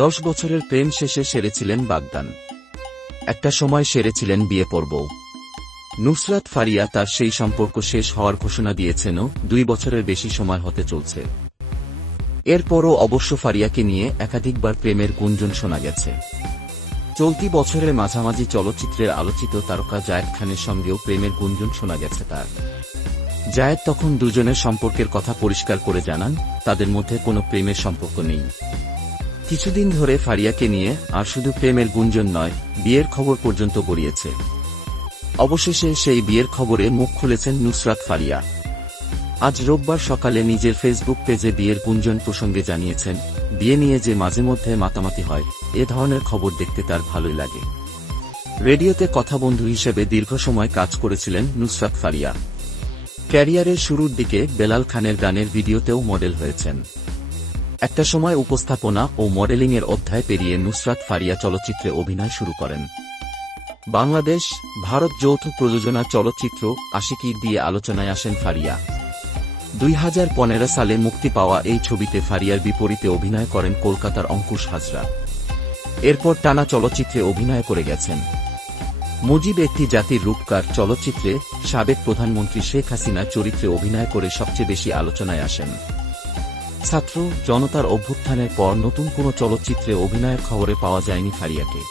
10 বছরের প্রেম শেষে সেরেছিলেন বাগদান। একটা সময় সেরেছিলেন বিয়ে পর্বও। নুসরাত ফারিয়া তার সেই সম্পর্ক শেষ হওয়ার ঘোষণা দিয়েছেনও 2 বছরের বেশি সময় হতে চলছে। এরপরও অবশ্য ফারিয়াকে নিয়ে একাধিকবার প্রেমের গুঞ্জন শোনা গেছে। চলতি বছরের মাঝামাঝি চলচ্চিত্রের আলোচিত তারকা জায়েদ খানের সঙ্গেও প্রেমের গুঞ্জন শোনা গেছে তার। জায়েদ তখন দুজনের সম্পর্কের কথা পরিষ্কার করে জানান, তাদের মধ্যে কোনো প্রেমের সম্পর্ক নেই। কিছুদিন ধরে ফারিয়াকে নিয়ে আর শুধু প্রেমের গুঞ্জন নয়, বিয়ের খবর পর্যন্ত গড়িয়েছে। অবশেষে সেই বিয়ের খবরে মুখ খুলেছেন নুসরাত ফারিয়া। আজ রোববার সকালে নিজের ফেসবুক পেজে বিয়ের গুঞ্জন প্রসঙ্গে জানিয়েছেন, বিয়ে নিয়ে যে মাঝে মধ্যে মাতামাতি হয়, এ ধরনের খবর দেখতে তার ভালোই লাগে। রেডিওতে কথা বন্ধু হিসেবে দীর্ঘ সময় কাজ করেছিলেন নুসরাত ফারিয়া। ক্যারিয়ারের শুরুর দিকে বেলাল খানের গানের ভিডিওতেও মডেল হয়েছেন। একটা সময় উপস্থাপনা ও মডেলিংয়ের অধ্যায় পেরিয়ে নুসরাত ফারিয়া চলচ্চিত্রে অভিনয় শুরু করেন। বাংলাদেশ ভারত যৌথ প্রযোজনা চলচ্চিত্র আশিকি দিয়ে আলোচনায় আসেন ফারিয়া। 2015 সালে মুক্তি পাওয়া এই ছবিতে ফারিয়ার বিপরীতে অভিনয় করেন কলকাতার অঙ্কুশ হাজরা। এরপর টানা চলচ্চিত্রে অভিনয় করে গেছেন। মুজিব একটি জাতির রূপকার চলচ্চিত্রে সাবেক প্রধানমন্ত্রী শেখ হাসিনার চরিত্রে অভিনয় করে সবচেয়ে বেশি আলোচনায় আসেন। ছাত্র জনতার অভ্যুত্থানের পর নতুন কোনো চলচ্চিত্রে অভিনয়ের খবরে পাওয়া যায়নি ফারিয়াকে।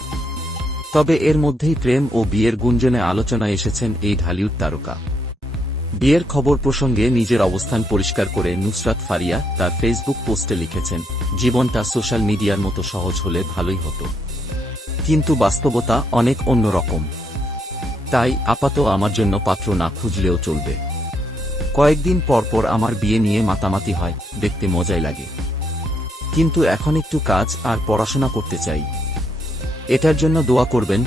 তবে এর মধ্যেই প্রেম ও বিয়ের গুঞ্জনে আলোচনায় এসেছেন এই ঢালিউড তারকা। বিয়ের খবর প্রসঙ্গে নিজের অবস্থান পরিষ্কার করে নুসরাত ফারিয়া তার ফেসবুক পোস্টে লিখেছেন, জীবনটা সোশ্যাল মিডিয়ার মতো সহজ হলে ভালোই হতো, কিন্তু বাস্তবতা অনেক অন্যরকম। তাই আপাতত আমার জন্য পাত্র না খুঁজলেও চলবে। কয়েকদিন পরপর আমার বিয়ে নিয়ে মাতামাতি হয়, দেখতে মজাই লাগে, কিন্তু এখন একটু কাজ আর পড়াশোনা করতে চাই। এটার জন্য দোয়া করবেন।